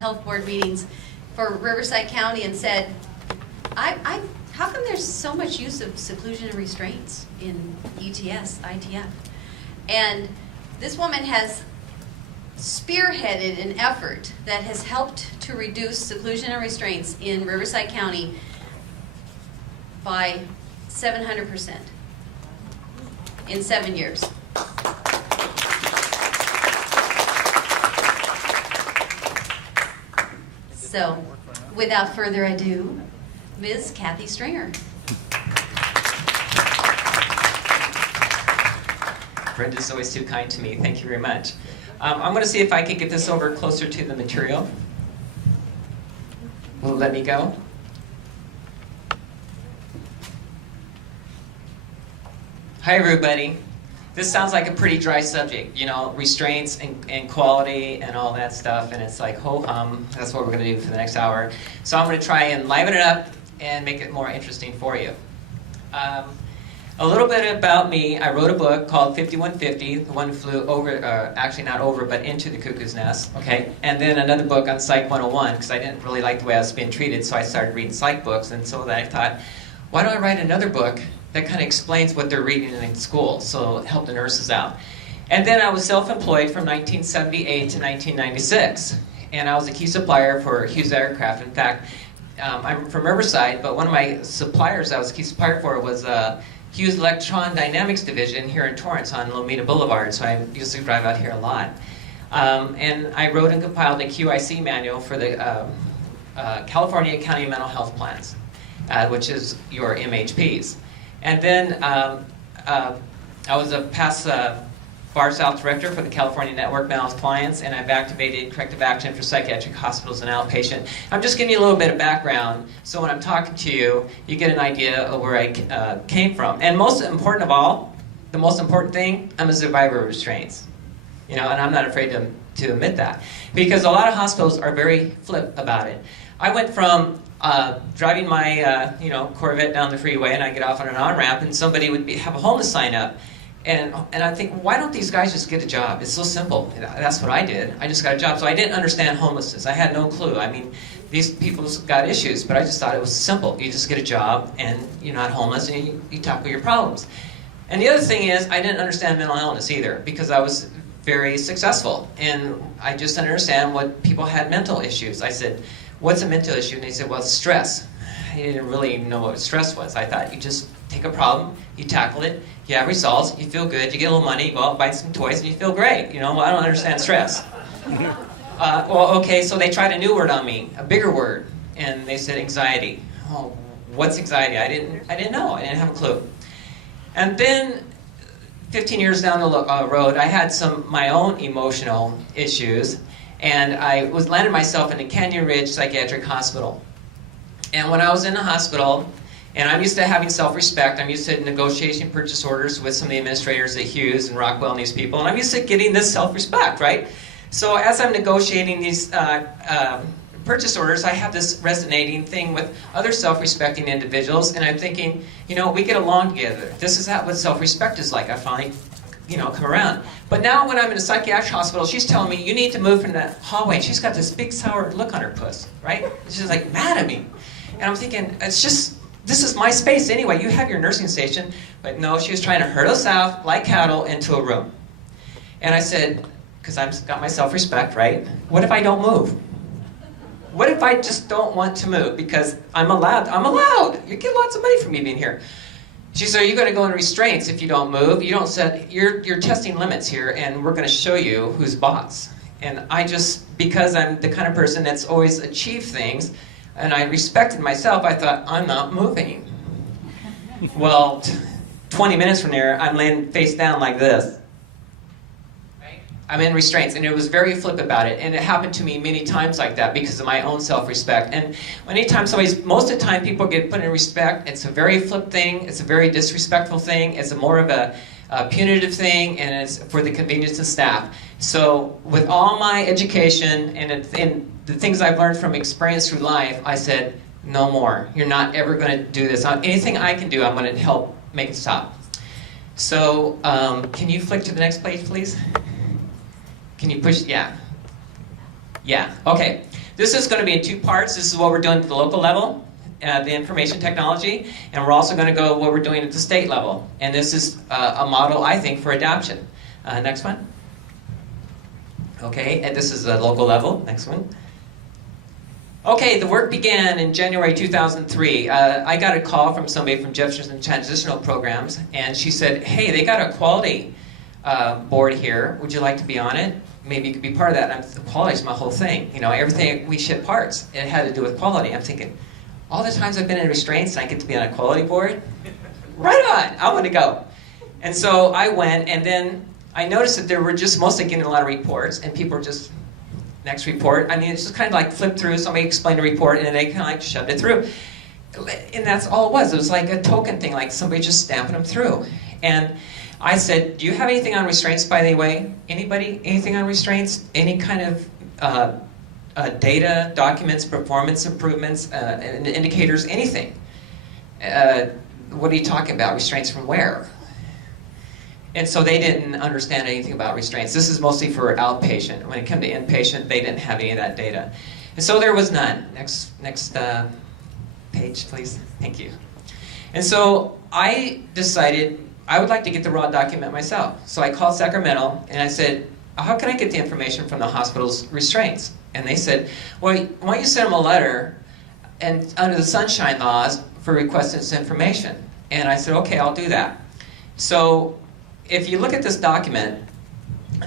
health board meetings for Riverside County and said, how come there's so much use of seclusion and restraints in ITF? And this woman has spearheaded an effort that has helped to reduce seclusion and restraints in Riverside County by 700% in 7 years. So, without further ado, Ms. Kathi Stringer. Brenda's always too kind to me. Thank you very much. I'm going to see if I can get this over closer to the material. Will it let me go? Hi, everybody. This sounds like a pretty dry subject, you know, restraints and quality and all that stuff, and it's like ho-hum. That's what we're going to do for the next hour. So I'm going to try and liven it up and make it more interesting for you. A little bit about me. I wrote a book called 5150, the one who flew over, actually not over, but into the cuckoo's nest, okay? And then another book on Psych 101, because I didn't really like the way I was being treated, so I started reading psych books, and so I thought, why don't I write another book that kind of explains what they're reading in school, so help the nurses out. And then I was self-employed from 1978 to 1996, and I was a key supplier for Hughes Aircraft. In fact, I'm from Riverside, but one of my suppliers I was a key supplier for was Hughes Electron Dynamics Division here in Torrance on Lomita Boulevard, so I used to drive out here a lot. And I wrote and compiled a QIC manual for the California County Mental Health Plans, which is your MHPs. And then I was a past Bar South Director for the California Network Mental Health Clients, and I've activated corrective action for psychiatric hospitals and outpatient. I'm just giving you a little bit of background, so when I'm talking to you, you get an idea of where I came from. And most important of all, the most important thing, I'm a survivor of restraints. You know, and I'm not afraid to admit that. Because a lot of hospitals are very flip about it. I went from driving my Corvette down the freeway, and I get off on an on-ramp, and somebody would have a homeless sign up. And I think, why don't these guys just get a job? It's so simple. That's what I did. I just got a job. So I didn't understand homelessness. I had no clue. I mean, these people's got issues, but I just thought it was simple. You just get a job, and you're not homeless, and you tackle your problems. And the other thing is, I didn't understand mental illness either, because I was very successful. And I just didn't understand what people had mental issues. I said, what's a mental issue? And they said, well, it's stress. I didn't really know what stress was. I thought you just take a problem, you tackle it, you have results, you feel good, you get a little money, you go out and buy some toys, and you feel great. You know, well, I don't understand stress. Well, okay, so they tried a new word on me, a bigger word, and they said anxiety. Oh, what's anxiety? I didn't know. I didn't have a clue. And then 15 years down the road, I had my own emotional issues, and I landed myself in a Canyon Ridge Psychiatric Hospital. And when I was in the hospital, and I'm used to having self-respect, I'm used to negotiating purchase orders with some of the administrators at Hughes and Rockwell and these people, and I'm used to getting this self-respect, right? So as I'm negotiating these purchase orders, I have this resonating thing with other self-respecting individuals, and I'm thinking, you know, we get along together. This is what self-respect is like. I finally, come around. But now when I'm in a psychiatric hospital, she's telling me, you need to move from the hallway. She's got this big sour look on her puss, right? She's like mad at me. And I'm thinking, this is my space anyway. You have your nursing station. But no, she was trying to herd us out like cattle into a room. And I said, because I've got my self-respect, right? What if I don't move? What if I just don't want to move? Because I'm allowed. You get lots of money from me being here. She said, you're going to go in restraints if you don't move. You don't set, you're testing limits here, and we're going to show you who's boss. And because I'm the kind of person that's always achieved things, and I respected myself, I thought, I'm not moving. Well, 20 minutes from there, I'm laying face down like this. Right? I'm in restraints, and it was very flip about it. And it happened to me many times like that because of my own self-respect. And anytime most of the time people get put in respect, it's a very flip thing, it's a very disrespectful thing, it's more of a punitive thing, and it's for the convenience of staff. So with all my education and the things I've learned from experience through life, I said, no more. You're not ever going to do this. Anything I can do, I'm going to help make it stop. So can you flick to the next page, please? Can you push? Yeah. Yeah, okay. This is going to be in 2 parts. This is what we're doing at the local level, the information technology, and we're also going to go what we're doing at the state level. And this is a model, I think, for adoption. Next one. Okay, and this is the local level. Next one. Okay, the work began in January 2003. I got a call from somebody from Jefferson Transitional Programs, and she said, hey, they got a quality board here. Would you like to be on it? Maybe you could be part of that. And quality is my whole thing. You know, everything, we ship parts. It had to do with quality. I'm thinking, all the times I've been in restraints, I get to be on a quality board? Right on, I want to go. And so I went, and then I noticed that there were just mostly getting a lot of reports, and people were just, next report. I mean, it's just kind of like flip through, somebody explained a report, and then they kind of like shoved it through. And that's all it was. It was like a token thing, like somebody just stamping them through. And I said, do you have anything on restraints, by the way? Anybody? Anything on restraints? Any kind of data, documents, performance improvements, indicators, anything? What are you talking about? Restraints from where? And so they didn't understand anything about restraints. This is mostly for outpatient. When it came to inpatient, they didn't have any of that data. And so there was none. Next page, please. Thank you. And so I decided I would like to get the raw document myself. So I called Sacramento, and I said, how can I get the information from the hospital's restraints? And they said, well, why don't you send them a letter and under the sunshine laws for requesting this information? And I said, okay, I'll do that. So if you look at this document,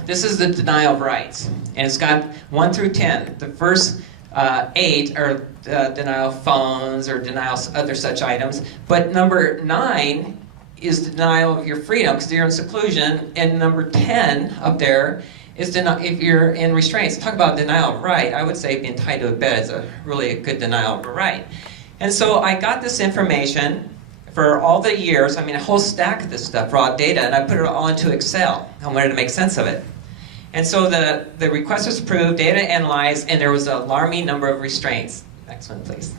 this is the denial of rights. And it's got 1 through 10. The first 8 are denial of phones or denial of other such items. But number 9 is denial of your freedom because you're in seclusion. And number 10 up there is if you're in restraints. Talk about denial of right. I would say being tied to a bed is really a good denial of a right. And so I got this information for all the years, I mean, a whole stack of this stuff, raw data, and I put it all into Excel. I wanted to make sense of it. And so the request was approved, data analyzed, and there was an alarming number of restraints. Next one, please.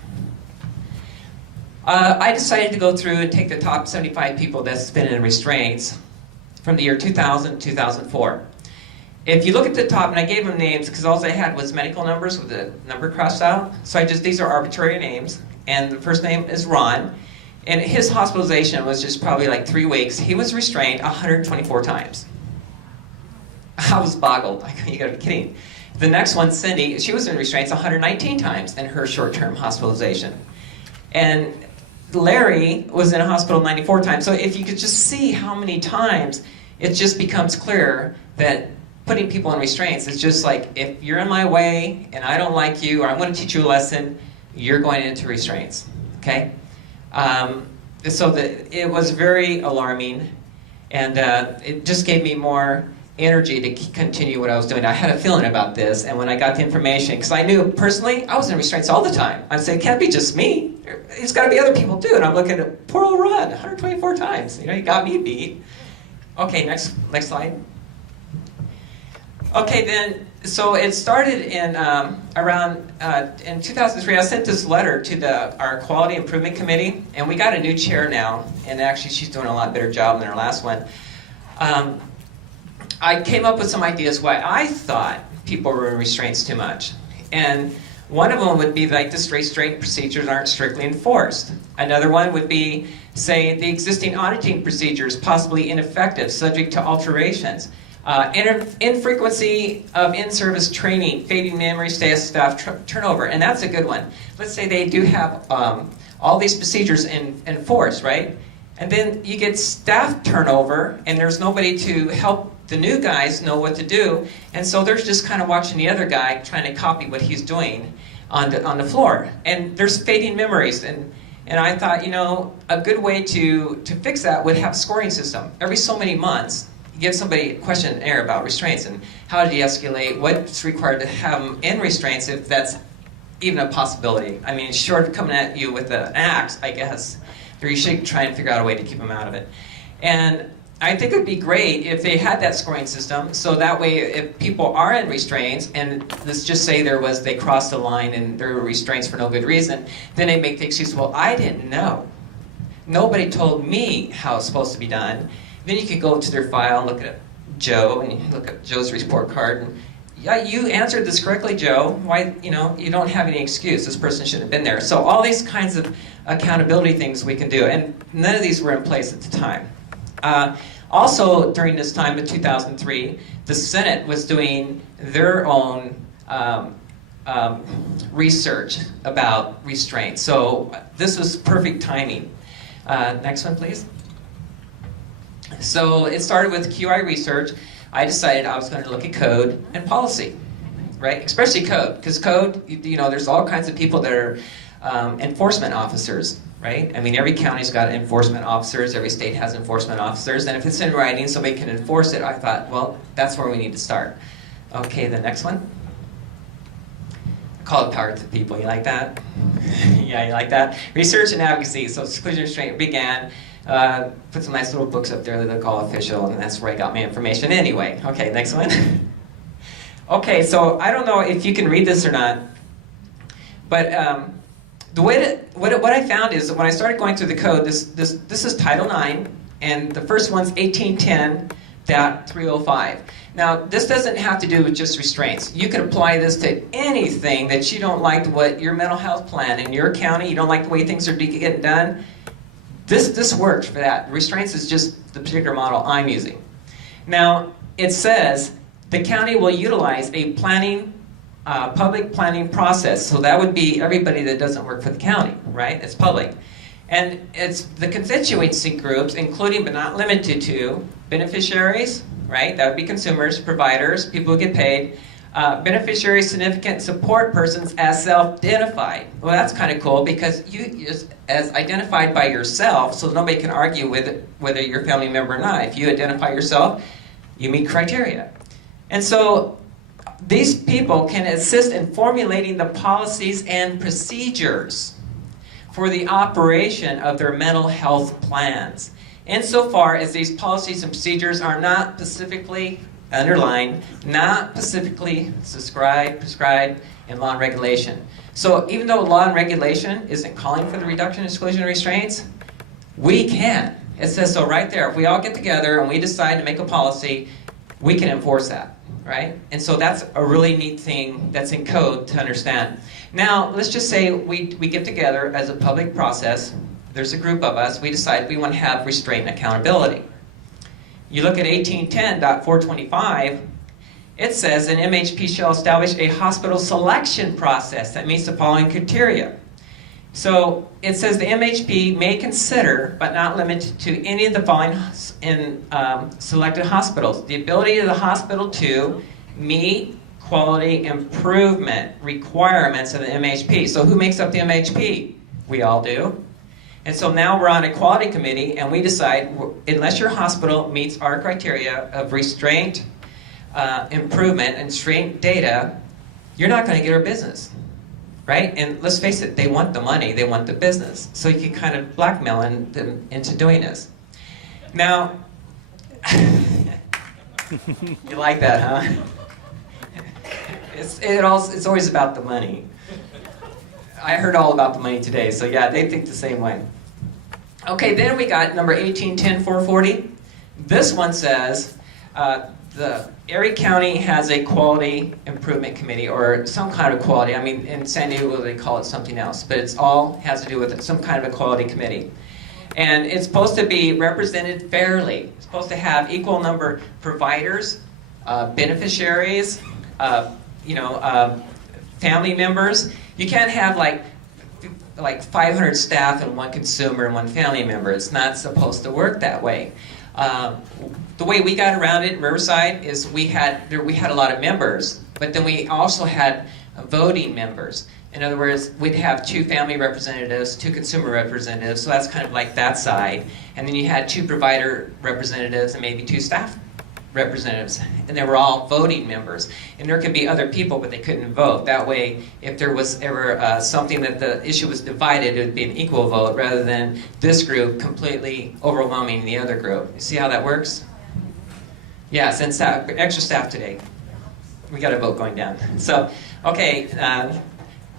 I decided to go through and take the top 75 people that's been in restraints from the year 2000 to 2004. If you look at the top, and I gave them names because all I had was medical numbers with the number crossed out. So these are arbitrary names, and the first name is Ron. And his hospitalization was just probably like 3 weeks. He was restrained 124 times. I was boggled. You gotta be kidding. The next one, Cindy, she was in restraints 119 times in her short-term hospitalization. And Larry was in a hospital 94 times. So if you could just see how many times, it just becomes clear that putting people in restraints is just like, if you're in my way and I don't like you, or I'm going to teach you a lesson, you're going into restraints. Okay? So it was very alarming, and it just gave me more energy to continue what I was doing. I had a feeling about this, and when I got the information, because I knew personally, I was in restraints all the time. I'd say, it can't be just me. It's got to be other people too. And I'm looking at poor old Rod, 124 times. You know, you got me beat. Okay, next slide. Okay, then, so it started in in 2003. I sent this letter to our Quality Improvement Committee, and we got a new chair now, and actually she's doing a lot better job than her last one. I came up with some ideas why I thought people were in restraints too much. And one of them would be like the restraint procedures aren't strictly enforced. Another one would be, say, the existing auditing procedures possibly ineffective, subject to alterations. Infrequency of in-service training, fading memory, staff turnover, and that's a good one. Let's say they do have all these procedures in force, right? And then you get staff turnover, and there's nobody to help the new guys know what to do, and so they're just kind of watching the other guy trying to copy what he's doing on the floor. And there's fading memories, and I thought, you know, a good way to fix that would have a scoring system. Every so many months, you give somebody a questionnaire about restraints and how to de-escalate, what's required to have them in restraints if that's even a possibility. I mean, short of coming at you with an axe, I guess, you should try and figure out a way to keep them out of it. And I think it would be great if they had that scoring system, so that way if people are in restraints, and let's just say they crossed the line and there were restraints for no good reason, then they make the excuse, well, I didn't know. Nobody told me how it's supposed to be done. Then you could go to their file and look at Joe, and you look at Joe's report card, and yeah, you answered this correctly, Joe. Why, you know, you don't have any excuse. This person shouldn't have been there. So all these kinds of accountability things we can do, and none of these were in place at the time. Also, during this time in 2003, the Senate was doing their own research about restraint. So this was perfect timing. Next one, please. So it started with QI research. I decided I was going to look at code and policy, right? Especially code, because code, you know, there's all kinds of people that are enforcement officers, right? I mean, every county's got enforcement officers, every state has enforcement officers, and if it's in writing, somebody can enforce it. I thought, well, that's where we need to start. Okay, the next one. Call it power to the people. You like that? Yeah, you like that? Research and advocacy. So Seclusion and Restraint began. Put some nice little books up there that they call official, and that's where I got my information anyway. Okay, next one. Okay, so I don't know if you can read this or not, but the way that, what I found is that when I started going through the code, this is Title IX, and the first one's 1810.305. Now, this doesn't have to do with just restraints. You can apply this to anything that you don't like what your mental health plan in your county, you don't like the way things are getting done. This works for that. Restraints is just the particular model I'm using. Now, it says the county will utilize a public planning process. So that would be everybody that doesn't work for the county, right? It's public. And it's the constituency groups, including but not limited to beneficiaries, right? That would be consumers, providers, people who get paid, beneficiaries, significant support persons as self-identified. Well, that's kind of cool because you as identified by yourself, so nobody can argue with it, whether you're a family member or not. If you identify yourself, you meet criteria. And so these people can assist in formulating the policies and procedures for the operation of their mental health plans, insofar as these policies and procedures are not specifically underlined, not specifically prescribed in law and regulation. So even though law and regulation isn't calling for the reduction of exclusion and restraints, we can. It says so right there. If we all get together and we decide to make a policy, we can enforce that, right? And so that's a really neat thing that's in code to understand. Now, let's just say we get together as a public process. There's a group of us. We decide we want to have restraint and accountability. You look at 1810.425, it says an MHP shall establish a hospital selection process that meets the following criteria. So it says the MHP may consider, but not limited to, any of the following in selected hospitals. The ability of the hospital to meet quality improvement requirements of the MHP. So who makes up the MHP? We all do. And so now we're on a quality committee, and we decide, unless your hospital meets our criteria of restraint, improvement, and restraint data, you're not going to get our business, right? And let's face it, they want the money, they want the business. So you can kind of blackmail them into doing this. Now, you like that, huh? It's always about the money. I heard all about the money today, so yeah, they think the same way. Okay, then we got number 1810.440. This one says the Erie County has a quality improvement committee, or some kind of quality. I mean, in San Diego they call it something else, but it's all has to do with some kind of a quality committee. And it's supposed to be represented fairly. It's supposed to have equal number providers, beneficiaries, family members. You can't have like 500 staff and one consumer and one family member. It's not supposed to work that way. The way we got around it in Riverside is we had a lot of members, but then we also had voting members. In other words, we'd have 2 family representatives, 2 consumer representatives, so that's kind of like that side. And then you had 2 provider representatives and maybe 2 staff representatives, and they were all voting members. And there could be other people, but they couldn't vote. That way, if there was ever something that the issue was divided, it would be an equal vote rather than this group completely overwhelming the other group. You see how that works? Yeah, since extra staff today. We got a vote going down. So, okay,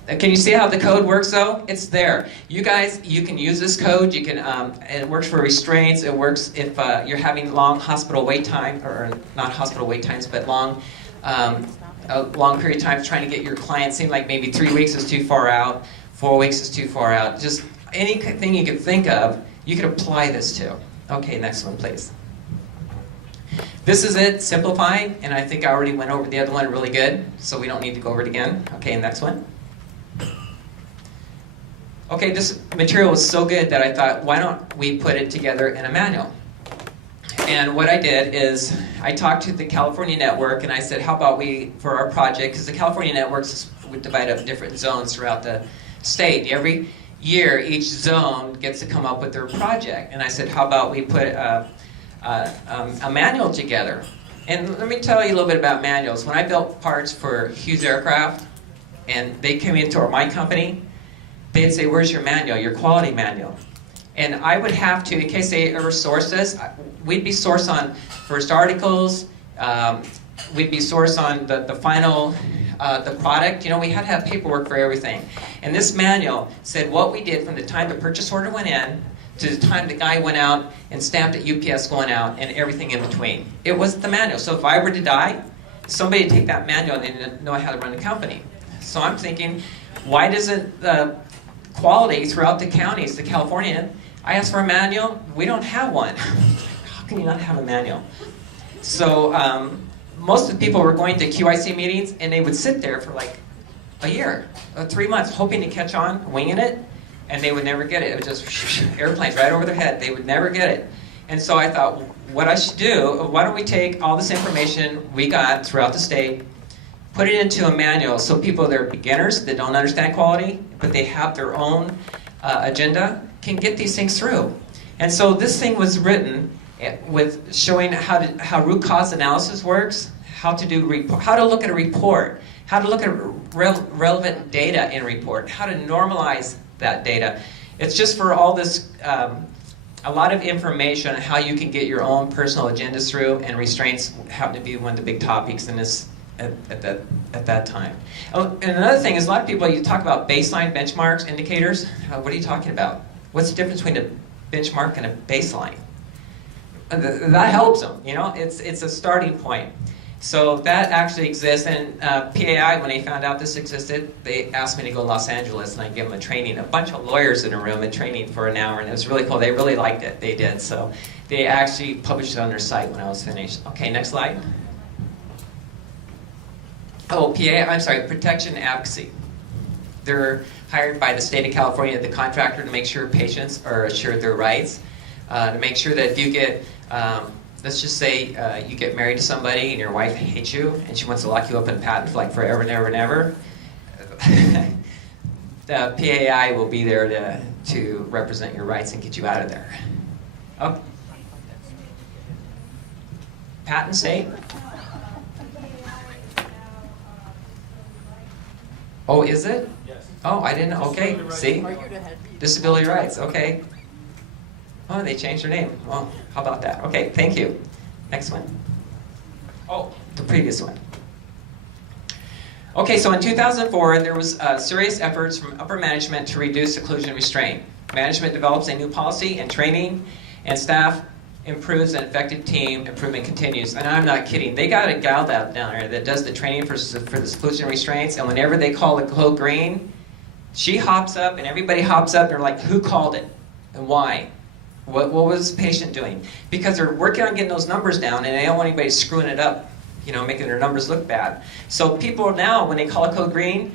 can you see how the code works though? It's there. You guys, you can use this code. You can. It works for restraints. It works if you're having long hospital wait time, or not hospital wait times, but long a long period of time trying to get your client, seemed like maybe 3 weeks is too far out, 4 weeks is too far out. Just anything you could think of, you could apply this to. Okay, next one, please. This is it, simplified, and I think I already went over the other one really good, so we don't need to go over it again. Okay, next one. Okay, this material was so good that I thought, why don't we put it together in a manual? And what I did is, I talked to the California network, and I said, how about we, for our project, because the California networks would divide up different zones throughout the state. Every year, each zone gets to come up with their project. And I said, how about we put a manual together? And let me tell you a little bit about manuals. When I built parts for Hughes Aircraft, and they came into my company, they'd say, where's your manual, your quality manual? And I would have to, in case they ever sourced us, we'd be sourced on first articles, we'd be sourced on the final, the product. You know, we had to have paperwork for everything. And this manual said what we did from the time the purchase order went in to the time the guy went out and stamped at UPS going out and everything in between. It wasn't the manual. So if I were to die, somebody would take that manual and know how to run the company. So I'm thinking, why doesn't the quality throughout the counties, the California, I asked for a manual, we don't have one. How can you not have a manual? So most of the people were going to QIC meetings and they would sit there for like a year, 3 months, hoping to catch on, winging it, and they would never get it. It was just airplanes right over their head. They would never get it. And so I thought, what I should do, why don't we take all this information we got throughout the state, put it into a manual so people that are beginners, that don't understand quality, but they have their own agenda, can get these things through. And so this thing was written with showing how root cause analysis works, how to look at a report, how to look at relevant data in a report, how to normalize that data. It's just for all this, a lot of information on how you can get your own personal agendas through, and restraints happen to be one of the big topics in this at that time. Oh, and another thing is, a lot of people, you talk about baseline, benchmarks, indicators. What are you talking about? What's the difference between a benchmark and a baseline? That helps them, you know, it's a starting point. So that actually exists, and PAI, when they found out this existed, they asked me to go to Los Angeles and I gave them a training, a bunch of lawyers in a room, and training for an hour, and it was really cool. They really liked it, they did. So they actually published it on their site when I was finished. Okay, next slide. Oh, Protection Advocacy. They're hired by the state of California, the contractor, to make sure patients are assured their rights, to make sure that if you get, let's just say you get married to somebody and your wife hates you and she wants to lock you up in patent for like forever and ever and ever, the PAI will be there to represent your rights and get you out of there. Oh. Patent state? Oh, is it? Yes. Oh, I didn't know. Okay, see? Disability rights, okay. Oh, they changed their name. Well, how about that? Okay, thank you. Next one. Oh, the previous one. Okay, so in 2004, there was serious efforts from upper management to reduce seclusion and restraint. Management develops a new policy and training, and staff improves, and effective team improvement continues. And I'm not kidding. They got a gal down there that does the training for the seclusion and restraints, and whenever they call the code green, she hops up, and everybody hops up, and they're like, who called it? And why? What was the patient doing? Because they're working on getting those numbers down, and they don't want anybody screwing it up, you know, making their numbers look bad. So people now, when they call a code green,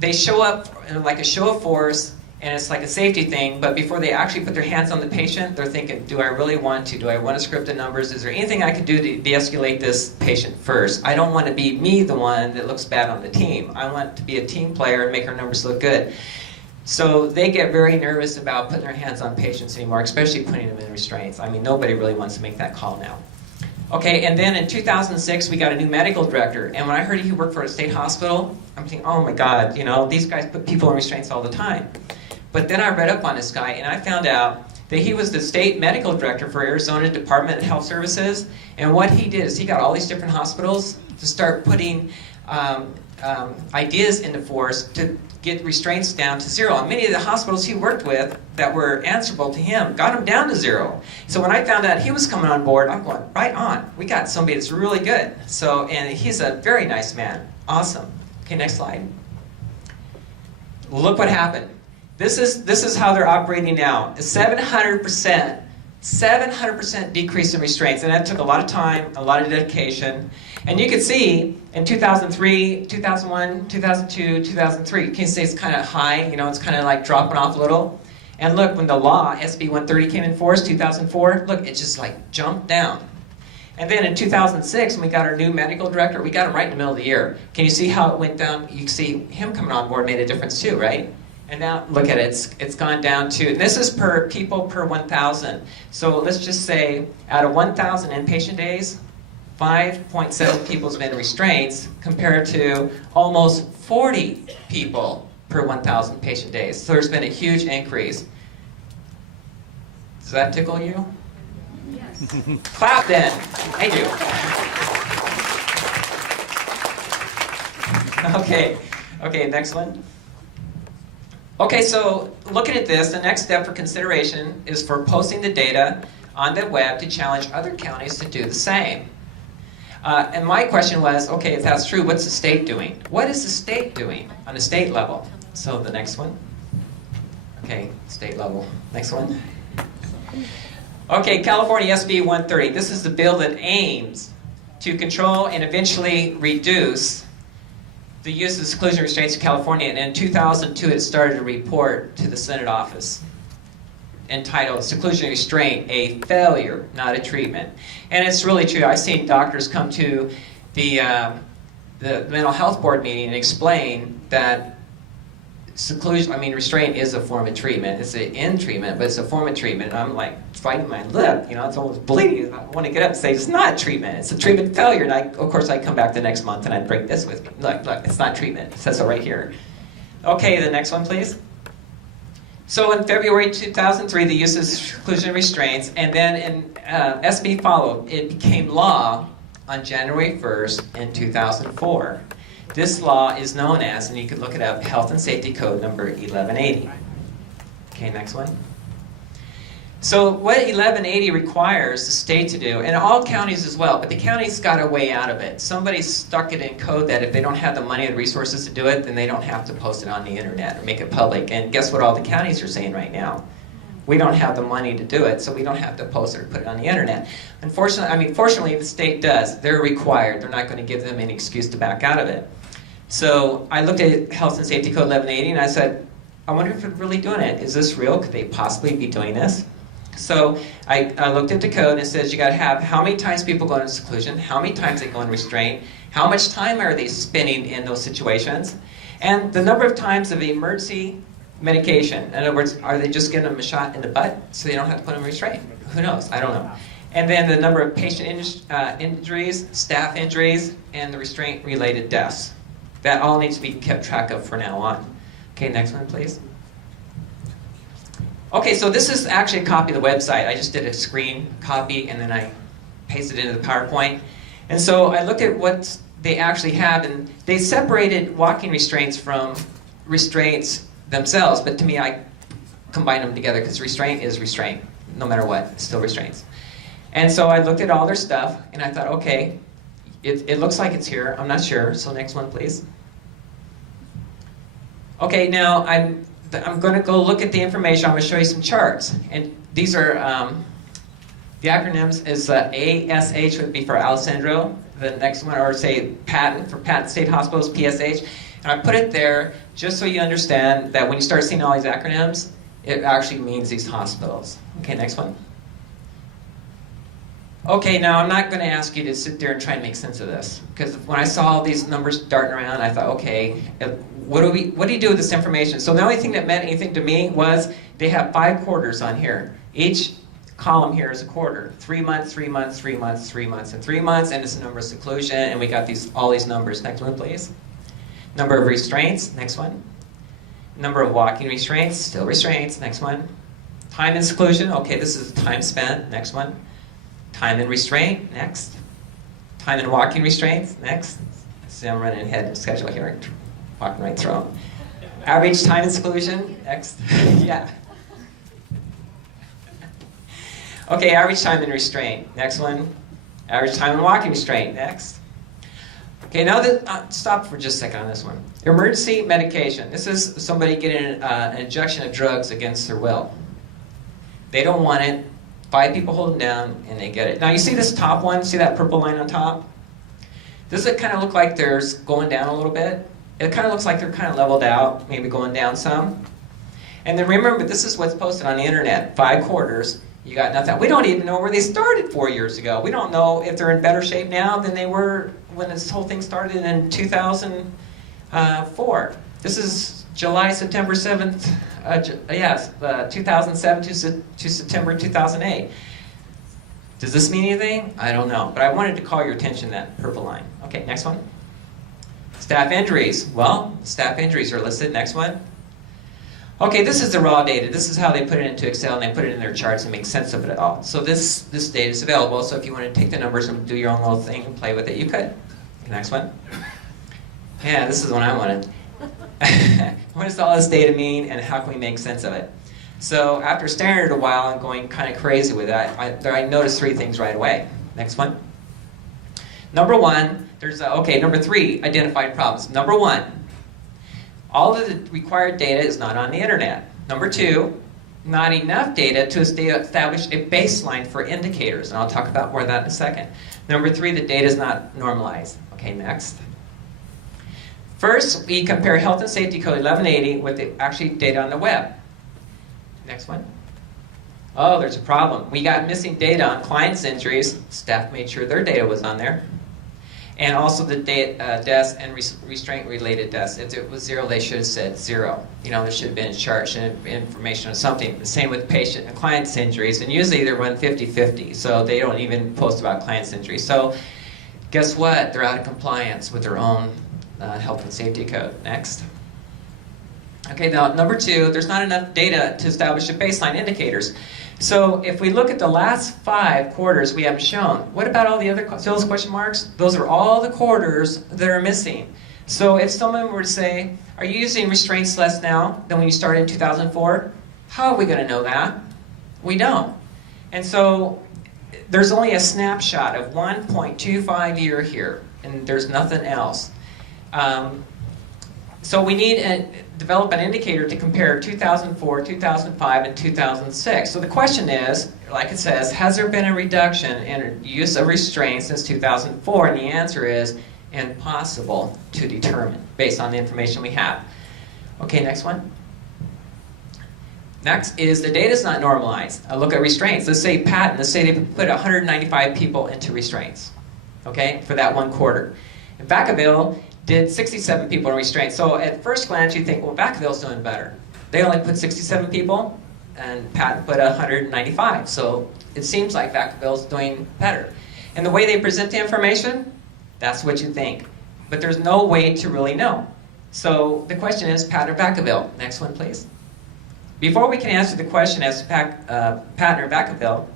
they show up like a show of force, and it's like a safety thing, but before they actually put their hands on the patient, they're thinking, do I really want to? Do I want to script the numbers? Is there anything I can do to de-escalate this patient first? I don't want to be me the one that looks bad on the team. I want to be a team player and make our numbers look good. So they get very nervous about putting their hands on patients anymore, especially putting them in restraints. I mean, nobody really wants to make that call now. Okay, and then in 2006, we got a new medical director, and when I heard he worked for a state hospital, I'm thinking, oh my God, you know, these guys put people in restraints all the time. But then I read up on this guy, and I found out that he was the state medical director for Arizona Department of Health Services, and what he did is he got all these different hospitals to start putting ideas into force to get restraints down to zero. And many of the hospitals he worked with that were answerable to him got him down to zero. So when I found out he was coming on board, I'm going, right on. We got somebody that's really good. So, and he's a very nice man. Awesome. Okay, next slide. Look what happened. This is how they're operating now. A 700% decrease in restraints. And that took a lot of time, a lot of dedication. And you can see in 2003, 2001, 2002, 2003, you can see it's kind of high, you know, it's kind of like dropping off a little. And look, when the law, SB 130 came in force, 2004, look, it just like jumped down. And then in 2006, when we got our new medical director, we got him right in the middle of the year. Can you see how it went down? You can see him coming on board made a difference too, right? And now, look at it, it's gone down to, and this is per people per 1,000. So let's just say, out of 1,000 inpatient days, 5.7 people have been in restraints compared to almost 40 people per 1,000 patient days. So there's been a huge increase. Does that tickle you? Yes. Clap then. Thank you. Okay, next one. Okay, so looking at this, the next step for consideration is for posting the data on the web to challenge other counties to do the same. And my question was, okay, if that's true, what's the state doing? What is the state doing on the state level? So the next one. Okay, state level. Next one. Okay, California SB 130. This is the bill that aims to control and eventually reduce the use of seclusion restraints in California. And in 2002, it started a report to the Senate office entitled Seclusion Restraint, a Failure, Not a Treatment. And it's really true. I've seen doctors come to the mental health board meeting and explain that restraint is a form of treatment. It's an in treatment, but it's a form of treatment. And I'm like biting my lip, you know, it's almost bleeding. I want to get up and say, it's not treatment, it's a treatment failure. And of course, I'd come back the next month and I'd bring this with me. Look, it's not treatment. It says so right here. Okay, the next one, please. So in February 2003, the use of seclusion restraints, and then in SB followed. It became law on January 1st in 2004. This law is known as, and you can look it up, Health and Safety Code number 1180. Okay, next one. So what 1180 requires the state to do, and all counties as well, but the counties got a way out of it. Somebody stuck it in code that if they don't have the money and resources to do it, then they don't have to post it on the internet or make it public. And guess what all the counties are saying right now? We don't have the money to do it, so we don't have to post it or put it on the internet. Fortunately, the state does. They're required. They're not going to give them any excuse to back out of it. So I looked at Health and Safety Code 1180 and I said, I wonder if they're really doing it. Is this real? Could they possibly be doing this? So I looked at the code and it says you got to have how many times people go into seclusion, how many times they go in restraint, how much time are they spending in those situations, and the number of times of emergency medication. In other words, are they just giving them a shot in the butt so they don't have to put them in restraint? Who knows? I don't know. And then the number of patient injuries, staff injuries, and the restraint-related deaths. That all needs to be kept track of from now on. Okay, next one, please. Okay, so this is actually a copy of the website. I just did a screen copy and then I pasted it into the PowerPoint. And so I looked at what they actually have, and they separated walking restraints from restraints themselves, but to me I combined them together because restraint is restraint, no matter what, it's still restraints. And so I looked at all their stuff and I thought, okay, it looks like it's here, I'm not sure, so next one please. Okay, now I'm going to go look at the information. I'm going to show you some charts. And these are, the acronyms is ASH would be for Alessandro. The next one, or say patent, for patent state hospitals, PSH. And I put it there just so you understand that when you start seeing all these acronyms, it actually means these hospitals. Okay, next one. Okay, now I'm not going to ask you to sit there and try and make sense of this. Because when I saw all these numbers darting around, I thought, okay, what do you do with this information? So the only thing that meant anything to me was they have 5 quarters on here. Each column here is a quarter. 3 months, 3 months, 3 months, 3 months, and 3 months, and it's the number of seclusion, and we got all these numbers. Next one, please. Number of restraints, next one. Number of walking restraints, still restraints, next one. Time in seclusion, okay, this is time spent, next one. Time in restraint, next. Time in walking restraints, next. See, I'm running ahead of schedule here, walking right through them. Average time in seclusion, next. Yeah. Okay, average time in restraint. Next one. Average time in walking restraint. Next. Okay, now stop for just a second on this one. Emergency medication. This is somebody getting an injection of drugs against their will. They don't want it. 5 people hold them down, and they get it. Now, you see this top one? See that purple line on top? Does it kind of look like they're going down a little bit? It kind of looks like they're kind of leveled out, maybe going down some. And then remember, this is what's posted on the internet. 5 quarters. You got nothing. We don't even know where they started 4 years ago. We don't know if they're in better shape now than they were when this whole thing started in 2004. This is July, September 7th, 2007 to September 2008. Does this mean anything? I don't know. But I wanted to call your attention to that purple line. Okay, next one. Staff injuries. Well, staff injuries are listed. Next one. Okay, this is the raw data. This is how they put it into Excel, and they put it in their charts and make sense of it all. So this data is available, so if you want to take the numbers and do your own little thing and play with it, you could. Next one. Yeah, this is the one I wanted. What does all this data mean, and how can we make sense of it? So after staring at it a while and going kind of crazy with it, I noticed 3 things right away. Next one. Number 1, number 3, identified problems. Number 1, all of the required data is not on the internet. Number 2, not enough data to establish a baseline for indicators, and I'll talk about more of that in a second. Number 3, the data is not normalized. Okay, next. First, we compare Health and Safety Code 1180 with the actual data on the web. Next one. Oh, there's a problem. We got missing data on clients' injuries. Staff made sure their data was on there. And also the deaths and restraint-related deaths. If it was 0, they should have said 0. You know, there should have been a chart and information on something. The same with patient and clients' injuries. And usually they run 50-50, so they don't even post about clients' injuries. So guess what? They're out of compliance with their own health and safety code. Next. Okay, now number 2, there's not enough data to establish a baseline indicators. So if we look at the last 5 quarters we haven't shown, what about all the other, see those question marks? Those are all the quarters that are missing. So if someone were to say, are you using restraints less now than when you started in 2004? How are we going to know that? We don't. And so there's only a snapshot of 1.25 year here, and there's nothing else. So we need to develop an indicator to compare 2004, 2005, and 2006. So the question is, like it says, has there been a reduction in use of restraints since 2004? And the answer is impossible to determine based on the information we have. Okay, next one. Next is the data is not normalized. Look at restraints. Let's say patent. Let's say they put 195 people into restraints, okay, for that 1 quarter. In Vacaville did 67 people in restraints. So at first glance, you think, well, Vacaville's doing better. They only put 67 people, and patent put 195. So it seems like Vacaville's doing better. And the way they present the information, that's what you think. But there's no way to really know. So the question is, patent or Vacaville? Next one, please. Before we can answer the question as to patent or Vacaville,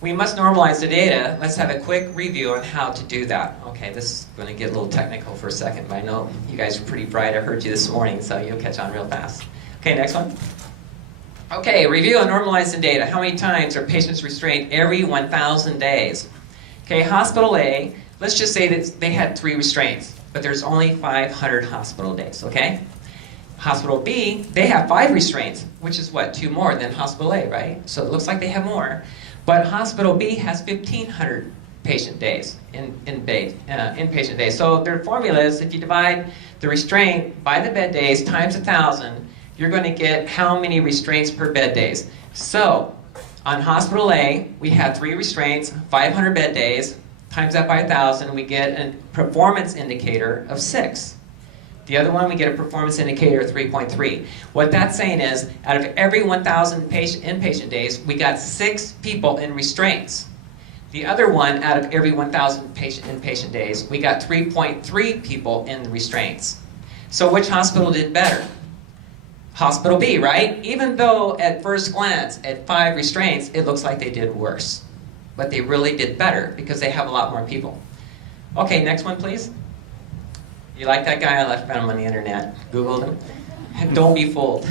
we must normalize the data. Let's have a quick review on how to do that. Okay, this is going to get a little technical for a second, but I know you guys are pretty bright. I heard you this morning, so you'll catch on real fast. Okay, next one. Okay, review and normalize the data. How many times are patients restrained every 1,000 days? Okay, Hospital A, let's just say that they had 3 restraints, but there's only 500 hospital days, okay? Hospital B, they have 5 restraints, which is what, 2 more than Hospital A, right? So it looks like they have more. But Hospital B has 1,500 patient days, inpatient days. So their formula is if you divide the restraint by the bed days times 1,000, you're going to get how many restraints per bed days. So on Hospital A, we have 3 restraints, 500 bed days, times that by 1,000, we get a performance indicator of 6. The other one, we get a performance indicator of 3.3. What that's saying is, out of every 1,000 inpatient days, we got 6 people in restraints. The other one, out of every 1,000 inpatient days, we got 3.3 people in restraints. So which hospital did better? Hospital B, right? Even though at first glance, at 5 restraints, it looks like they did worse. But they really did better because they have a lot more people. Okay, next one, please. You like that guy? I found him on the internet. Googled him. Don't be fooled.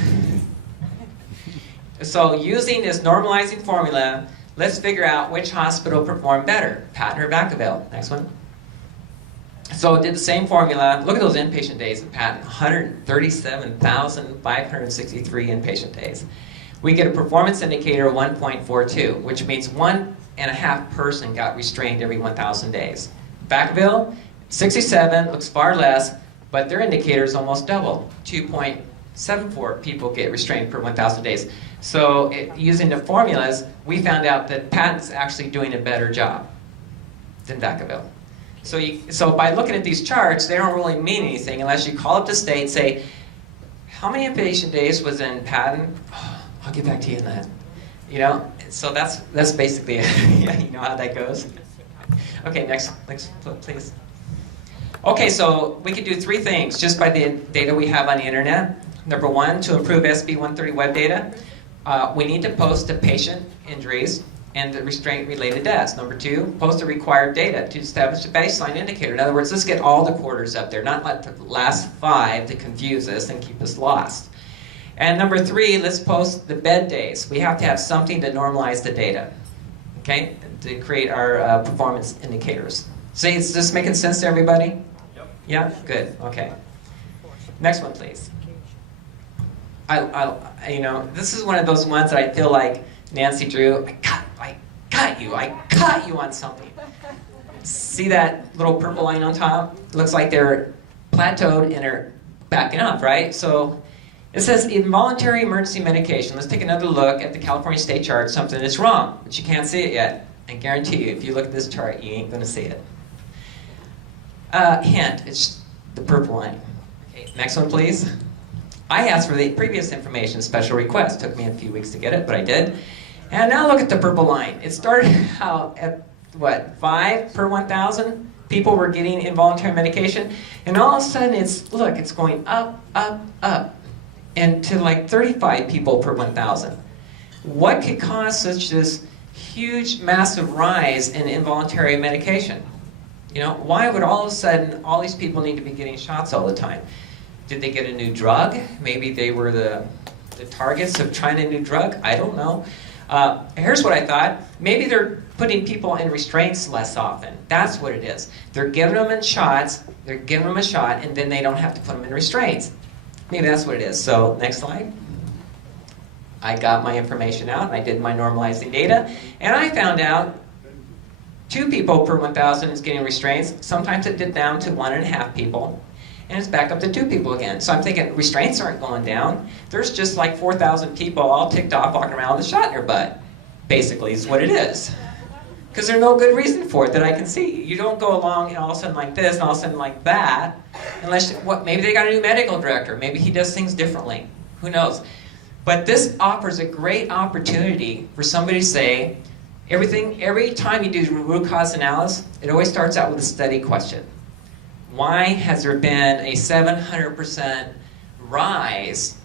So using this normalizing formula, let's figure out which hospital performed better, Patton or Vacaville. Next one. So did the same formula. Look at those inpatient days in Patton, 137,563 inpatient days. We get a performance indicator of 1.42, which means 1.5 person got restrained every 1,000 days. Vacaville, 67, looks far less, but their indicator is almost double, 2.74 people get restrained per 1,000 days. So using the formulas, we found out that Patton's actually doing a better job than Vacaville. So by looking at these charts, they don't really mean anything unless you call up the state and say, how many inpatient days was in Patton? Oh, I'll get back to you on that. You know, so that's basically it. Yeah, you know how that goes. Okay, next please. Okay, so we can do 3 things just by the data we have on the internet. Number 1, to improve SB 130 web data, we need to post the patient injuries and the restraint-related deaths. Number 2, post the required data to establish a baseline indicator. In other words, let's get all the quarters up there, not let the last 5 to confuse us and keep us lost. And number 3, let's post the bed days. We have to have something to normalize the data, okay, to create our performance indicators. See, is this making sense to everybody? Yep. Yeah? Good. Okay. Next one, please. You know, this is one of those ones that I feel like Nancy Drew, I caught you on something. See that little purple line on top? It looks like they're plateaued and are backing up, right? So it says involuntary emergency medication. Let's take another look at the California state chart, something that's wrong, but you can't see it yet. I guarantee you, if you look at this chart, you ain't gonna see it. Hint, it's the purple line. Okay, next one, please. I asked for the previous information, special request. Took me a few weeks to get it, but I did. And now look at the purple line. It started out at, what, 5 per 1,000 people were getting involuntary medication? And all of a sudden, it's going up, up, up, and to like 35 people per 1,000. What could cause such this huge, massive rise in involuntary medication? You know, why would all of a sudden all these people need to be getting shots all the time? Did they get a new drug? Maybe they were the targets of trying a new drug? I don't know. Here's what I thought. Maybe they're putting people in restraints less often. That's what it is. They're giving them in shots, they're giving them a shot, and then they don't have to put them in restraints. Maybe that's what it is. So, next slide. I got my information out, and I did my normalizing data, and I found out 2 people per 1,000 is getting restraints. Sometimes it dipped down to 1.5 people. And it's back up to 2 people again. So I'm thinking restraints aren't going down. There's just like 4,000 people all ticked off walking around with a shot in their butt. Basically is what it is. Because there's no good reason for it that I can see. You don't go along and all of a sudden like this and all of a sudden like that. Unless, maybe they got a new medical director. Maybe he does things differently. Who knows? But this offers a great opportunity for somebody to say, every time you do root cause analysis, it always starts out with a study question. Why has there been a 700% rise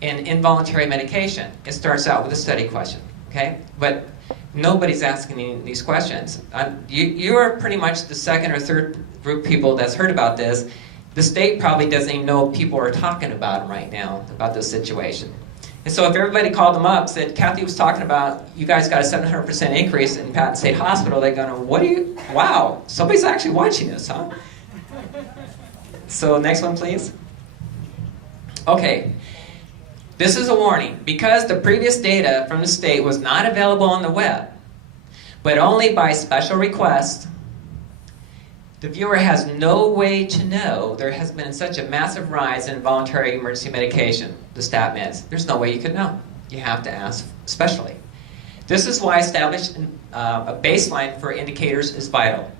in involuntary medication? It starts out with a study question, okay? But nobody's asking these questions. You are pretty much the second or third group of people that's heard about this. The state probably doesn't even know people are talking about them right now, about this situation. And so if everybody called them up, said, Kathi was talking about, you guys got a 700% increase in Patton State Hospital, they're going, wow, somebody's actually watching this, huh? So next one, please. Okay, this is a warning. Because the previous data from the state was not available on the web, but only by special request, the viewer has no way to know there has been such a massive rise in voluntary emergency medication, the stat meds. There's no way you could know. You have to ask specially. This is why establishing a baseline for indicators is vital.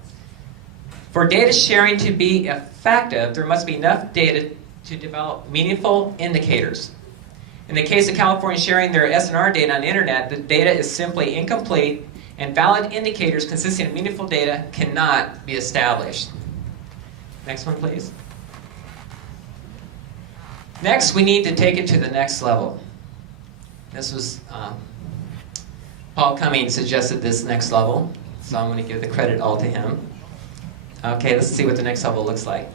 For data sharing to be effective, there must be enough data to develop meaningful indicators. In the case of California sharing their SNR data on the internet, the data is simply incomplete, and valid indicators consisting of meaningful data cannot be established. Next one, please. Next, we need to take it to the next level. This was, Paul Cummings suggested this next level, so I'm going to give the credit all to him. Okay, let's see what the next level looks like.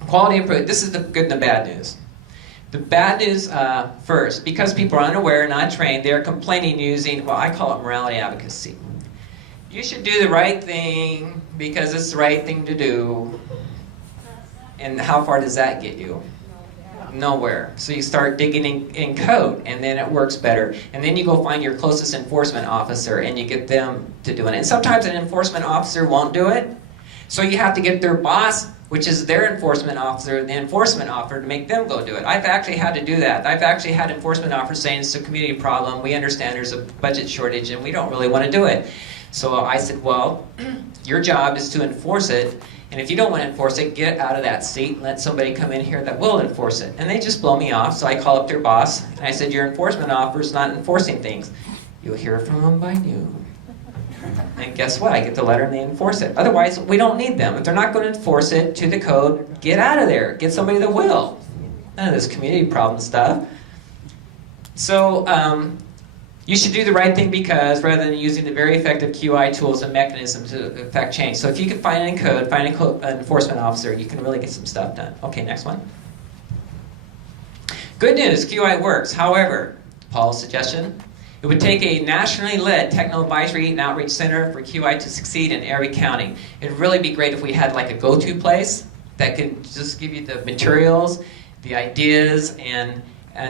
Quality improvement. This is the good and the bad news. The bad news first, because people are unaware, not trained, they're complaining using, well, I call it morality advocacy. You should do the right thing because it's the right thing to do. And how far does that get you? Nowhere. So you start digging in code, and then it works better. And then you go find your closest enforcement officer, and you get them to do it. And sometimes an enforcement officer won't do it, so you have to get their boss, which is their enforcement officer, the enforcement officer, to make them go do it. I've actually had to do that. I've actually had enforcement officers saying it's a community problem, we understand there's a budget shortage, and we don't really want to do it. So I said, well, your job is to enforce it, and if you don't want to enforce it, get out of that seat and let somebody come in here that will enforce it. And they just blow me off, so I call up their boss, and I said, your enforcement officer is not enforcing things. You'll hear from them by noon. And guess what? I get the letter and they enforce it. Otherwise, we don't need them. If they're not going to enforce it to the code, get out of there. Get somebody that will. None of this community problem stuff. So, you should do the right thing because, rather than using the very effective QI tools and mechanisms to affect change. So if you can find it in code, find an enforcement officer, you can really get some stuff done. Okay, next one. Good news, QI works. However, Paul's suggestion, it would take a nationally led technical advisory and outreach center for QI to succeed in every county. It'd really be great if we had like a go-to place that could just give you the materials, the ideas, and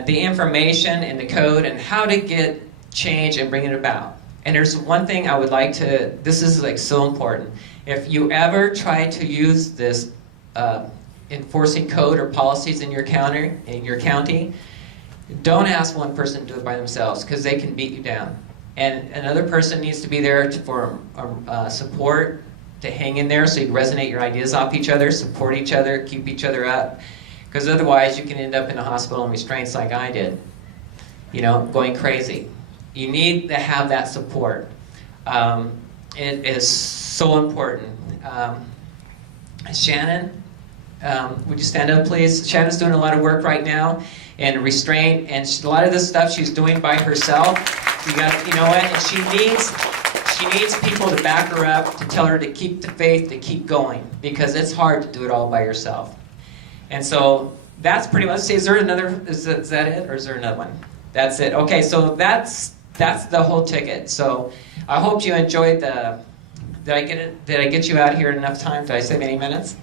the information and the code and how to get change and bring it about. And there's one thing I would like to, this is like so important. If you ever try to use this enforcing code or policies in your county, don't ask one person to do it by themselves because they can beat you down. And another person needs to be there for support, to hang in there so you resonate your ideas off each other, support each other, keep each other up. Because otherwise you can end up in a hospital in restraints like I did, you know, going crazy. You need to have that support. It is so important. Shannon, would you stand up, please? Shannon's doing a lot of work right now in Restraint, and a lot of this stuff she's doing by herself. You know what? And she needs people to back her up, to tell her to keep the faith, to keep going, because it's hard to do it all by yourself. And so that's pretty much. Is there another? Is that it, or is there another one? That's it. Okay, so that's the whole ticket. So I hope you enjoyed the. Did I get it? Did I get you out here in enough time? Did I save any minutes?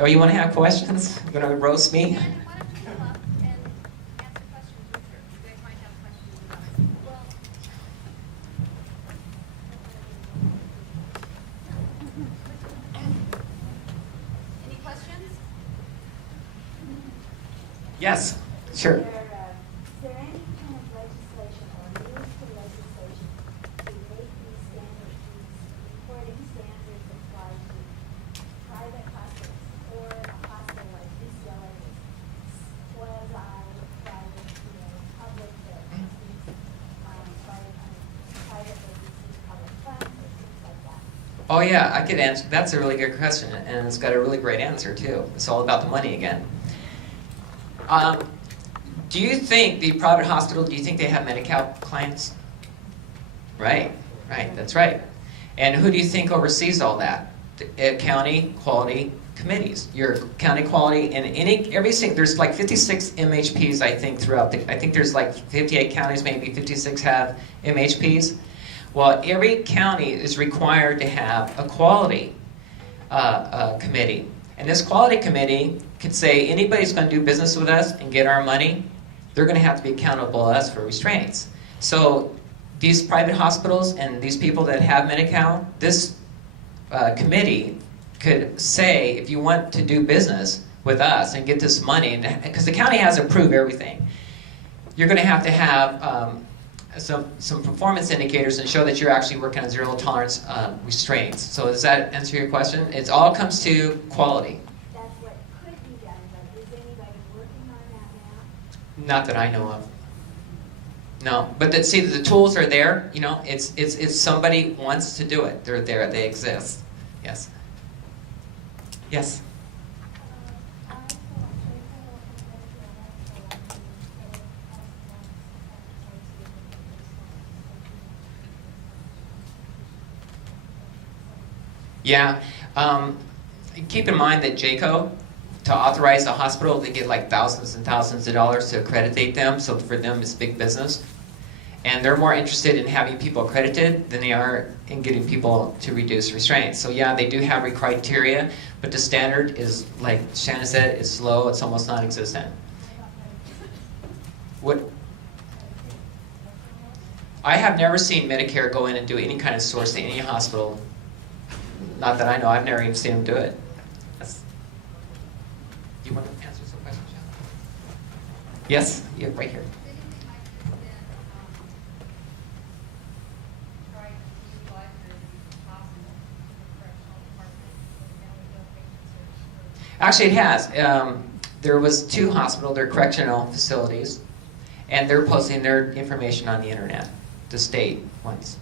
Oh, you want to have questions? You're going to roast me? Why don't you come up and answer questions with her? You guys might have questions about it. Well, any questions? Yes, sure. Is there any kind of legislation or rules for legislation to make these standards, these reporting standards apply to private hospitals or a hospital like UCLA is quasi-private, public that receives private that receives public funds or things like that? Oh yeah, I could answer. That's a really good question, and it's got a really great answer too. It's all about the money again. Do you think the private hospital, do you think they have Medi-Cal clients? Right, that's right. And who do you think oversees all that? The county quality committees. Your county quality, and there's like 56 MHPs, I think, throughout I think there's like 58 counties, maybe 56 have MHPs. Well, every county is required to have a quality committee. And this quality committee could say, anybody's going to do business with us and get our money, they're going to have to be accountable to us for restraints. So these private hospitals and these people that have Medi-Cal, this committee could say, if you want to do business with us and get this money, because the county has to approve everything, you're going to have some performance indicators and show that you're actually working on zero tolerance restraints. So does that answer your question? It all comes to quality. That's what could be done, but is anybody working on that now? Not that I know of. No, but see, the tools are there. You know, it's somebody wants to do it. They're there. They exist. Yes. Yes. Yeah. Keep in mind that JACO, to authorize a hospital, they get like thousands and thousands of dollars to accreditate them, so for them it's big business. And they're more interested in having people accredited than they are in getting people to reduce restraints. So yeah, they do have criteria, but the standard is, like Shannon said, is slow, it's almost non-existent. What? I have never seen Medicare go in and do any kind of source to any hospital. Not that I know, I've never even seen them do it. Do you want to answer some questions, Shannon? Yes, yeah, right here. Actually, it has. There was 2 hospitals, they're correctional facilities, and they're posting their information on the internet, the state ones.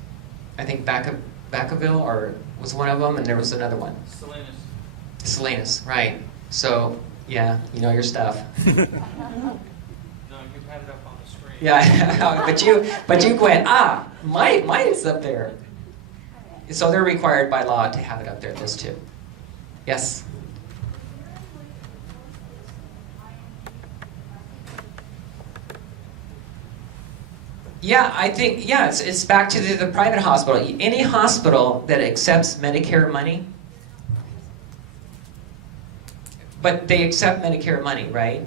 I think Vacaville or was one of them, and there was another one. Salinas, right. So, yeah, you know your stuff. No, you had it up on the screen. Yeah, but you went, mine is up there. So they're required by law to have it up there, those 2. Yes? Yeah, I think, yeah, it's back to the private hospital. Any hospital that accepts Medicare money, but they accept Medicare money, right?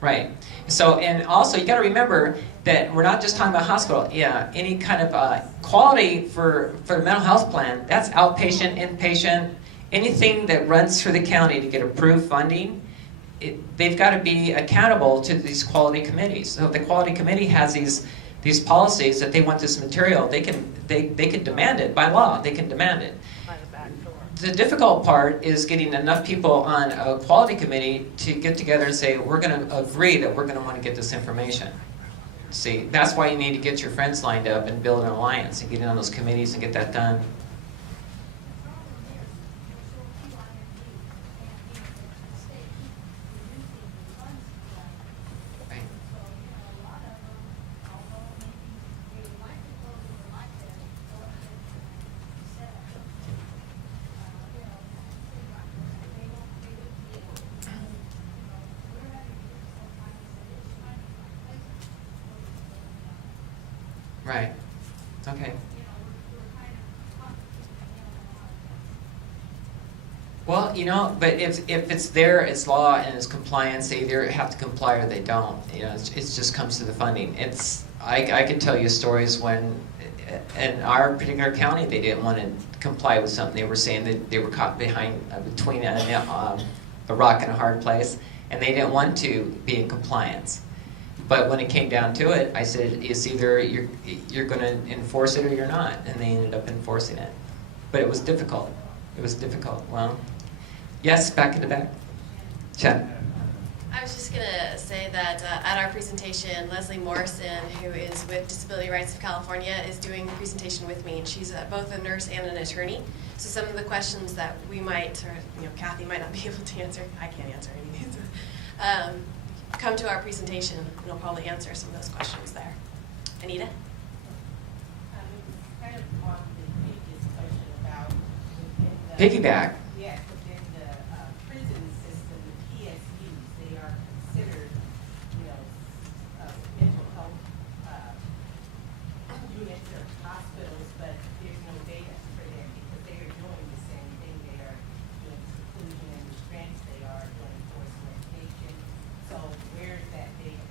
Right. So, and also you got to remember that we're not just talking about hospital. Yeah, any kind of quality for the mental health plan, that's outpatient, inpatient, anything that runs through the county to get approved funding, they've got to be accountable to these quality committees. So if the quality committee has these policies that they want this material, they can demand it by law. They can demand it. The difficult part is getting enough people on a quality committee to get together and say, we're going to agree that we're going to want to get this information. See, that's why you need to get your friends lined up and build an alliance and get in on those committees and get that done. Right. Okay. Well, you know, but if it's there, it's law and it's compliance. They either have to comply or they don't. You know, it just comes to the funding. I can tell you stories when, in our particular county, they didn't want to comply with something. They were saying that they were caught between a rock and a hard place, and they didn't want to be in compliance. But when it came down to it, I said, it's either you're going to enforce it or you're not. And they ended up enforcing it. But it was difficult. It was difficult. Well, yes, back in the back. Chad. I was just going to say that at our presentation, Leslie Morrison, who is with Disability Rights of California, is doing the presentation with me. And she's both a nurse and an attorney. So some of the questions that we might, or Kathy might not be able to answer, I can't answer any of these. Come to our presentation, and we'll probably answer some of those questions there. Anita? Kind of on the previous question about within the, Piggyback. yes, within the prison system, the PSUs, they are considered, mental health units or hospitals, but there's no data for them because they are doing the same thing. They are doing seclusion and restraints. They are doing forced medication. So where's that data?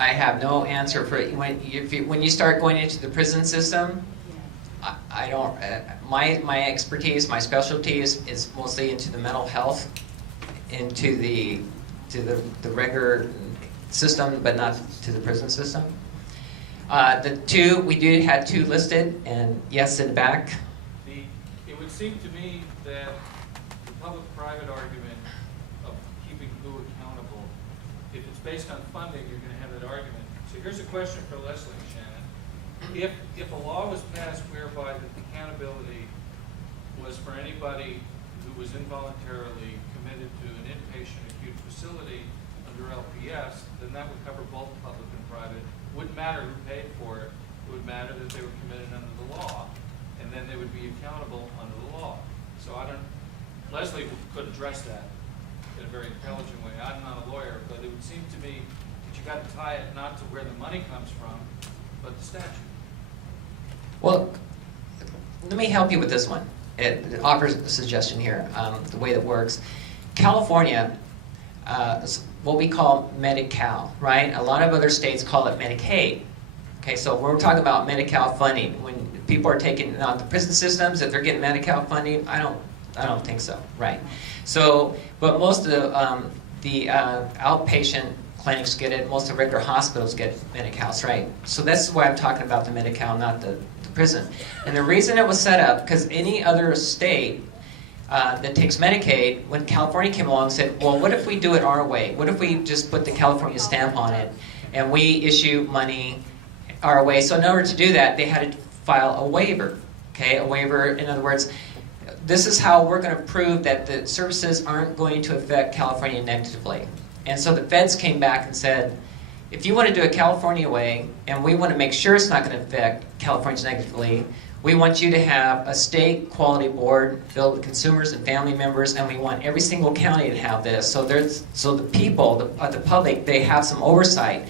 I have no answer for it. When you start going into the prison system, I don't. My expertise, my specialty is mostly into the mental health, into the regular system, but not to the prison system. We had two listed, and yes, in the back. It would seem to me that the public-private argument of keeping who accountable, if it's based on funding, you're going to have that argument. So here's a question for Leslie and Shannon. If a law was passed whereby the accountability was for anybody who was involuntarily committed to an inpatient acute facility under LPS, then that would cover both public and private. It wouldn't matter who paid for it. It would matter that they were committed under the law, and then they would be accountable under the law. So I don't Leslie could address that in a very intelligent way. I'm not a lawyer, but it would seem to me that you got to tie it not to where the money comes from, but the statute. Well, let me help you with this one. It offers a suggestion here, the way that works. California, is what we call Medi-Cal, right? A lot of other states call it Medicaid. Okay, so when we're talking about Medi-Cal funding, when people are taking out the prison systems, if they're getting Medi-Cal funding, I don't think so, right? So, but most of the outpatient clinics get it. Most of the regular hospitals get Medi-Cals, right? So that's why I'm talking about the Medi-Cal, not the prison. And the reason it was set up, because any other state that takes Medicaid, when California came along and said, well, what if we do it our way? What if we just put the California stamp on it and we issue money our way? So in order to do that, they had to file a waiver, okay? A waiver, in other words, this is how we're going to prove that the services aren't going to affect California negatively. And so the feds came back and said, if you want to do it California way, and we want to make sure it's not going to affect Californians negatively, we want you to have a state quality board filled with consumers and family members, and we want every single county to have this. So the people, the public, they have some oversight.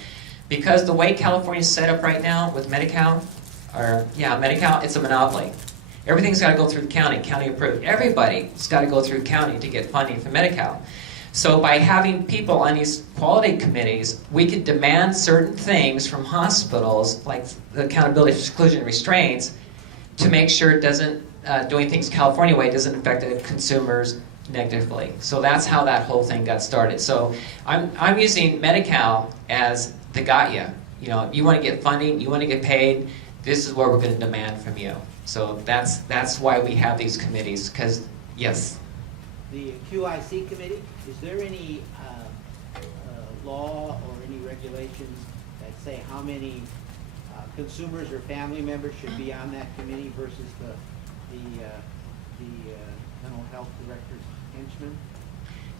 Because the way California is set up right now with Medi-Cal, Medi-Cal, it's a monopoly. Everything's got to go through the county approved. Everybody's got to go through county to get funding for Medi-Cal. So by having people on these quality committees, we could demand certain things from hospitals, like the accountability for seclusion and restraints, to make sure it doesn't, doing things California way doesn't affect the consumers negatively. So that's how that whole thing got started. So I'm using Medi-Cal as the got ya. You know, you want to get funding, you want to get paid, this is what we're going to demand from you. So that's why we have these committees, because, yes? The QIC committee, is there any law or any regulations that say how many consumers or family members should be on that committee versus the mental health director's henchman?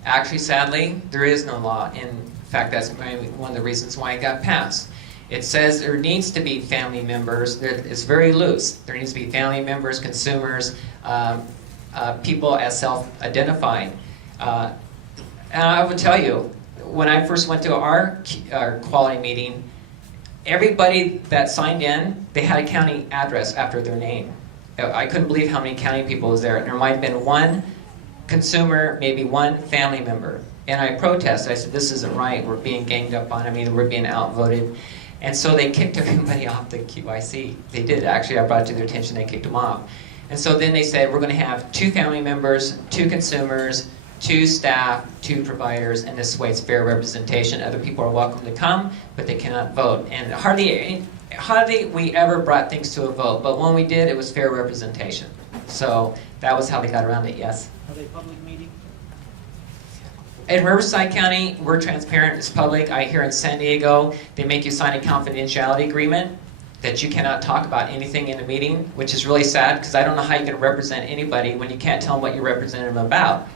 Actually, sadly, there is no law. In fact, that's one of the reasons why it got passed. It says there needs to be family members. It's very loose. There needs to be family members, consumers, people as self-identified. And I would tell you, when I first went to our quality meeting, everybody that signed in, they had a county address after their name. I couldn't believe how many county people was there. There might have been one consumer, maybe one family member. And I protested. I said, this isn't right. We're being ganged up on. I mean, we're being outvoted. And so they kicked everybody off the QIC. They did, actually. I brought it to their attention. They kicked them off. And so then they said, we're going to have 2 family members, 2 consumers, 2 staff, 2 providers, and this way it's fair representation. Other people are welcome to come, but they cannot vote. And hardly we ever brought things to a vote, but when we did, it was fair representation. So that was how they got around it, yes? Are they public meetings? In Riverside County, we're transparent, it's public. I hear in San Diego, they make you sign a confidentiality agreement that you cannot talk about anything in a meeting, which is really sad, because I don't know how you can represent anybody when you can't tell them what you're representing them about.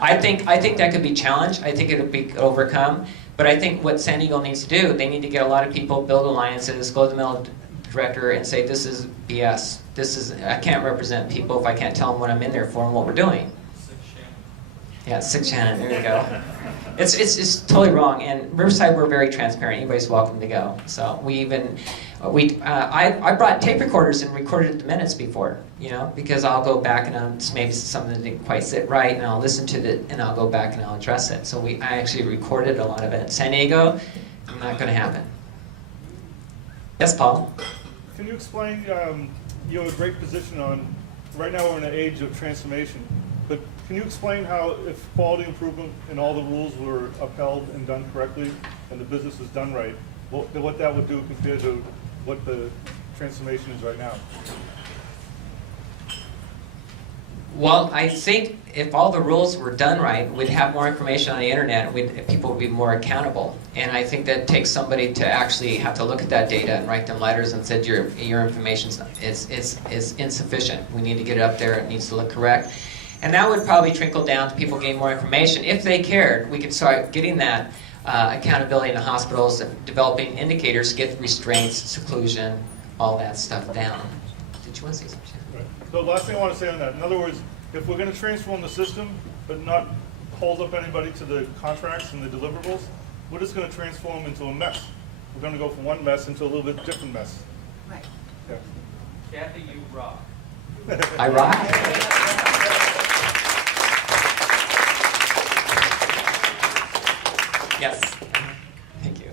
I think that could be challenged. I think it would be overcome. But I think what San Diego needs to do, they need to get a lot of people, build alliances, go to the middle director and say, this is BS. I can't represent people if I can't tell them what I'm in there for and what we're doing. Yeah, 6 Shannon, there you go. It's totally wrong. And Riverside, we're very transparent. Anybody's welcome to go. So I brought tape recorders and recorded the minutes before, you know, because I'll go back and maybe something that didn't quite sit right, and I'll listen to it, and I'll go back and I'll address it. So I actually recorded a lot of it. San Diego, not going to happen. Yes, Paul? Can you explain, you have a great position on, right now we're in an age of transformation, but can you explain how if quality improvement and all the rules were upheld and done correctly and the business is done right, what that would do compared to what the transformation is right now? Well, I think if all the rules were done right, we'd have more information on the internet, and people would be more accountable. And I think that takes somebody to actually have to look at that data and write them letters and said your information is insufficient. We need to get it up there. It needs to look correct. And that would probably trickle down to people getting more information. If they cared, we could start getting that accountability in the hospitals, developing indicators, get restraints, seclusion, all that stuff down. Did you want to say something? Right. So the last thing I want to say on that, in other words, if we're gonna transform the system, but not hold up anybody to the contracts and the deliverables, we're just gonna transform into a mess. We're gonna go from one mess into a little bit different mess. Right. Yeah. Kathy, you rock. I rock. Yes. Thank you.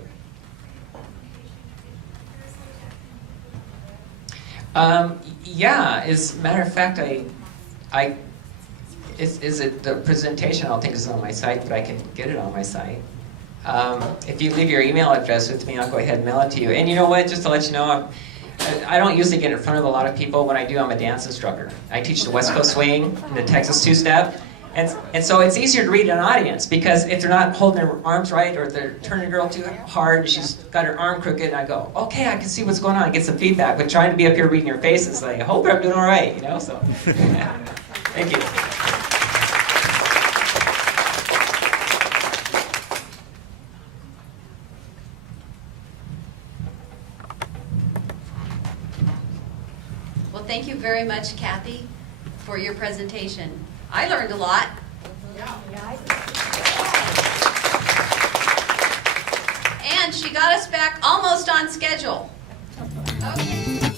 Yeah, as a matter of fact, is it the presentation? I don't think it's on my site, but I can get it on my site. If you leave your email address with me, I'll go ahead and mail it to you. And you know what? Just to let you know, I don't usually get in front of a lot of people. When I do, I'm a dance instructor. I teach the West Coast Swing and the Texas Two-Step. And so it's easier to read an audience, because if they're not holding their arms right, or they're turning a girl too hard and she's got her arm crooked, and I go, okay, I can see what's going on, and get some feedback. But trying to be up here reading your faces, like, I hope I'm doing all right, you know? So, thank you. Well, thank you very much, Kathy, for your presentation. I learned a lot. And she got us back almost on schedule. Okay.